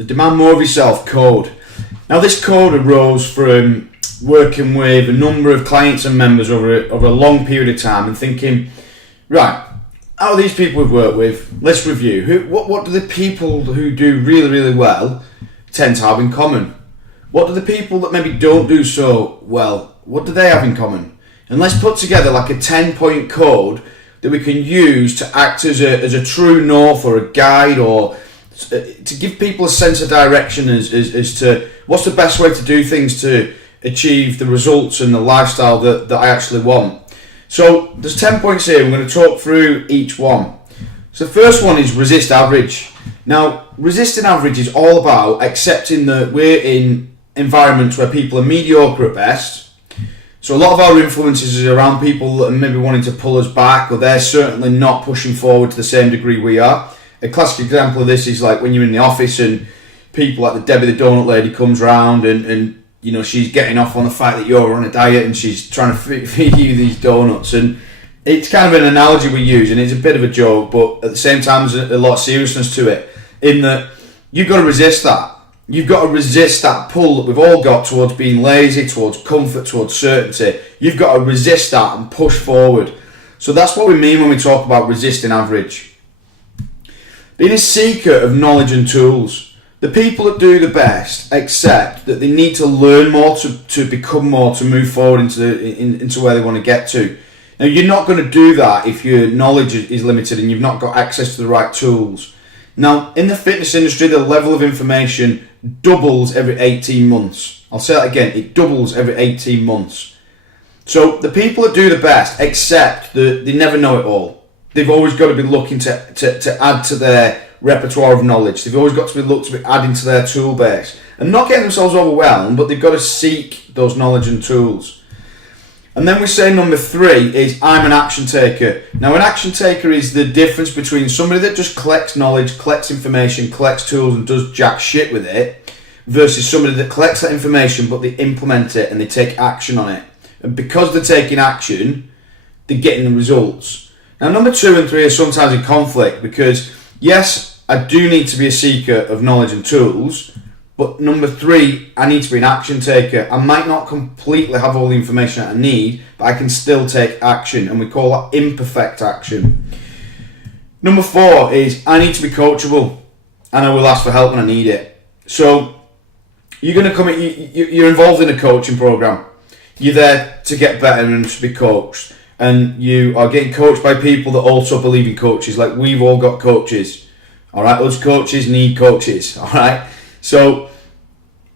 the Demand More of Yourself code. Now this code arose from working with a number of clients and members over a long period of time and thinking, right, out of these people we've worked with, let's review. What do the people who do really, really well tend to have in common? What do the people that maybe don't do so well, what do they have in common? And let's put together like a 10-point code that we can use to act as a true north or a guide, or to give people a sense of direction as to what's the best way to do things to achieve the results and the lifestyle that I actually want. So there's 10 points here. I'm going to talk through each one. So the first one is resist average. Now, resisting average is all about accepting that we're in environments where people are mediocre at best. So a lot of our influences is around people that are maybe wanting to pull us back, or they're certainly not pushing forward to the same degree we are. A classic example of this is like when you're in the office and people like the Debbie the Donut Lady comes around and you know, she's getting off on the fact that you're on a diet and she's trying to feed you these donuts. And it's kind of an analogy we use, and it's a bit of a joke, but at the same time there's a lot of seriousness to it, in that you've got to resist that. You've got to resist that pull that we've all got towards being lazy, towards comfort, towards certainty. You've got to resist that and push forward. So that's what we mean when we talk about resisting average. Being a seeker of knowledge and tools. The people that do the best accept that they need to learn more to become more, to move forward into where they want to get to. Now, you're not going to do that if your knowledge is limited and you've not got access to the right tools. Now, in the fitness industry, the level of information doubles every 18 months. I'll say that again, it doubles every 18 months. So the people that do the best accept that they never know it all. They've always got to be looking to add to their repertoire of knowledge. They've always got to be adding to their tool base and not getting themselves overwhelmed, but they've got to seek those knowledge and tools. And then we say number 3 is I'm an action taker. Now, an action taker is the difference between somebody that just collects knowledge, collects information, collects tools and does jack shit with it, versus somebody that collects that information but they implement it and they take action on it. And because they're taking action, they're getting the results. Now, number 2 and 3 are sometimes in conflict, because yes, I do need to be a seeker of knowledge and tools, but number 3, I need to be an action taker. I might not completely have all the information that I need, but I can still take action, and we call that imperfect action. Number 4 is I need to be coachable, and I will ask for help when I need it. So you're going to come in, you're involved in a coaching program. You're there to get better and to be coached, and you are getting coached by people that also believe in coaches. Like, we've all got coaches. All right, us coaches need coaches. All right, so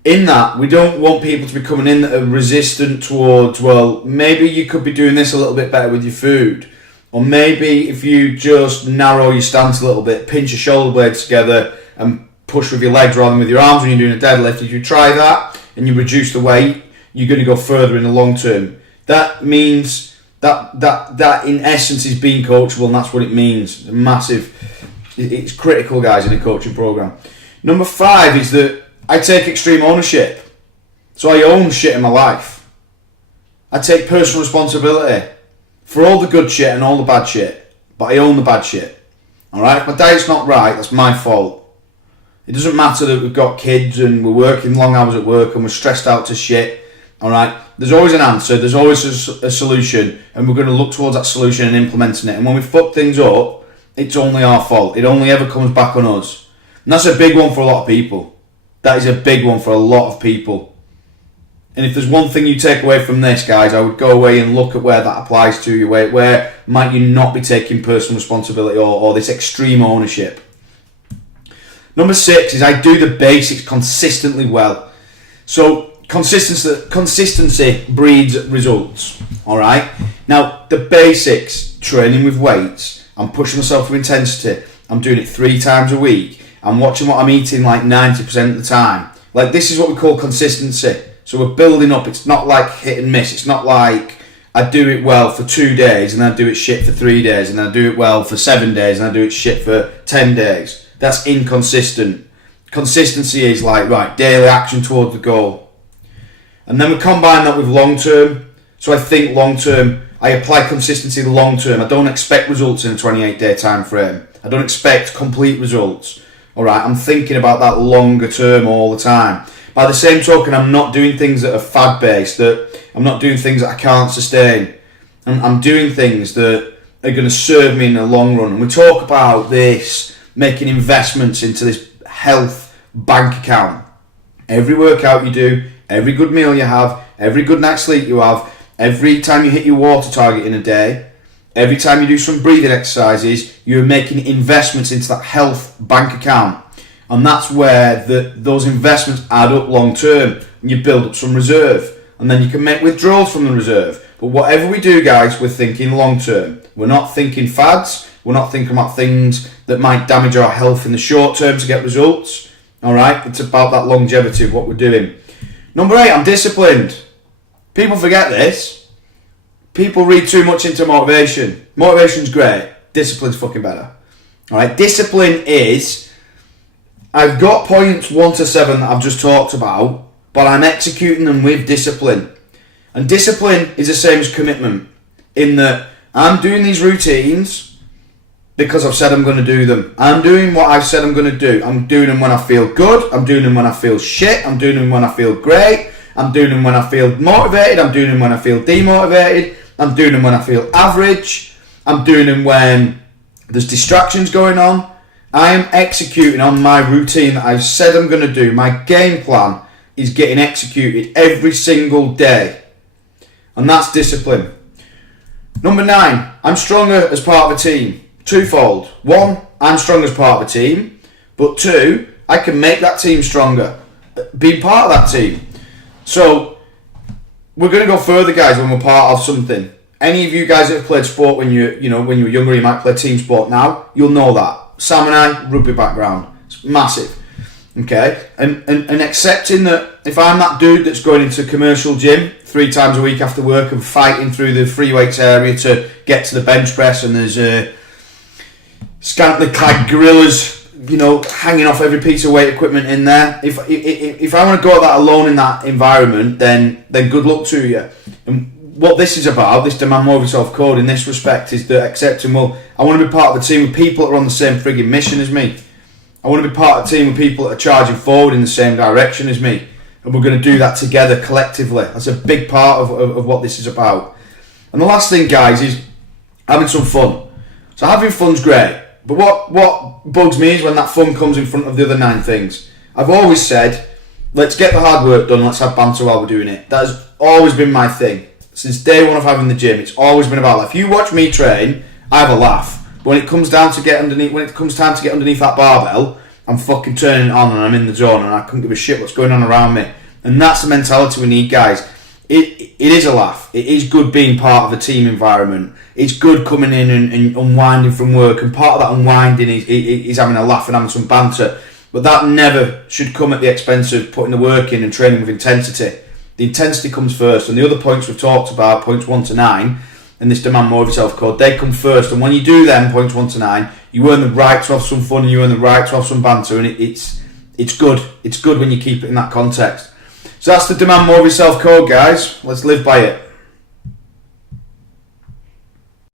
in that, we don't want people to be coming in that are resistant towards, well, maybe you could be doing this a little bit better with your food, or maybe if you just narrow your stance a little bit, pinch your shoulder blades together and push with your legs rather than with your arms when you're doing a deadlift. If you try that and you reduce the weight, you're going to go further in the long term. That means that in essence is being coachable, and that's what it means. Massive. It's critical, guys, in a coaching program. Number 5 is that I take extreme ownership. So I own shit in my life. I take personal responsibility for all the good shit and all the bad shit, but I own the bad shit. Alright, if my diet's not right, that's my fault. It doesn't matter that we've got kids and we're working long hours at work and we're stressed out to shit. Alright, there's always an answer, there's always a solution, and we're going to look towards that solution and implementing it. And when we fuck things up, it's only our fault. It only ever comes back on us. And that's a big one for a lot of people. That is a big one for a lot of people. And if there's one thing you take away from this, guys, I would go away and look at where that applies to you. Where might you not be taking personal responsibility or this extreme ownership? Number 6 is I do the basics consistently well. So consistency breeds results. All right. Now, the basics, training with weights, I'm pushing myself with intensity, I'm doing it 3 times a week, I'm watching what I'm eating like 90% of the time. Like, this is what we call consistency. So we're building up. It's not like hit and miss. It's not like I do it well for 2 days and then I do it shit for 3 days and then I do it well for 7 days and I do it shit for 10 days. That's inconsistent. Consistency is like, right, daily action towards the goal. And then we combine that with long term. So I think long term, I apply consistency long term. I don't expect results in a 28-day time frame. I don't expect complete results. Alright, I'm thinking about that longer term all the time. By the same token, I'm not doing things that are fad based, that I'm not doing things that I can't sustain. I'm doing things that are going to serve me in the long run. And we talk about this, making investments into this health bank account. Every workout you do, every good meal you have, every good night's sleep you have, every time you hit your water target in a day, every time you do some breathing exercises, you're making investments into that health bank account. And that's where those investments add up long term, and you build up some reserve. And then you can make withdrawals from the reserve. But whatever we do, guys, we're thinking long term. We're not thinking fads. We're not thinking about things that might damage our health in the short term to get results. Alright? It's about that longevity of what we're doing. Number 8, I'm disciplined. People forget this. People read too much into motivation. Motivation's great. Discipline's fucking better. Alright? Discipline is, I've got points 1 to 7 that I've just talked about, but I'm executing them with discipline. And discipline is the same as commitment, in that I'm doing these routines because I've said I'm going to do them. I'm doing what I've said I'm going to do. I'm doing them when I feel good. I'm doing them when I feel shit. I'm doing them when I feel great. I'm doing them when I feel motivated. I'm doing them when I feel demotivated. I'm doing them when I feel average. I'm doing them when there's distractions going on. I am executing on my routine that I've said I'm going to do. My game plan is getting executed every single day. And that's discipline. Number 9, I'm stronger as part of a team. Twofold. 1, I'm strong as part of a team. But 2, I can make that team stronger. Being part of that team. So, we're going to go further, guys, when we're part of something. Any of you guys that have played sport when you were younger, you might play team sport now, you'll know that. Sam and I, rugby background. It's massive. Okay? And accepting that if I'm that dude that's going into a commercial gym 3 times a week after work and fighting through the free weights area to get to the bench press, and there's scantily clad gorillas, hanging off every piece of weight equipment in there. If I want to go at that alone in that environment, then good luck to you. And what this is about, this demand more of yourself code in this respect, is that accepting, I want to be part of a team with people that are on the same frigging mission as me. I want to be part of a team with people that are charging forward in the same direction as me. And we're going to do that together collectively. That's a big part of what this is about. And the last thing, guys, is having some fun. So having fun's great. But what bugs me is when that fun comes in front of the other 9 things. I've always said, let's get the hard work done, let's have banter while we're doing it. That has always been my thing. Since day one of having the gym, it's always been about that. If you watch me train, I have a laugh. But when it comes time to get underneath that barbell, I'm fucking turning it on and I'm in the zone and I couldn't give a shit what's going on around me. And that's the mentality we need, guys. It is a laugh. It is good being part of a team environment. It's good coming in and unwinding from work, and part of that unwinding is having a laugh and having some banter. But that never should come at the expense of putting the work in and training with intensity. The intensity comes first, and the other points we've talked about, points 1 to 9, and this demand more of yourself code, they come first. And when you do them, points 1 to 9, you earn the right to have some fun and you earn the right to have some banter, and it's good. It's good when you keep it in that context. So that's the demand more of yourself code, guys. Let's live by it.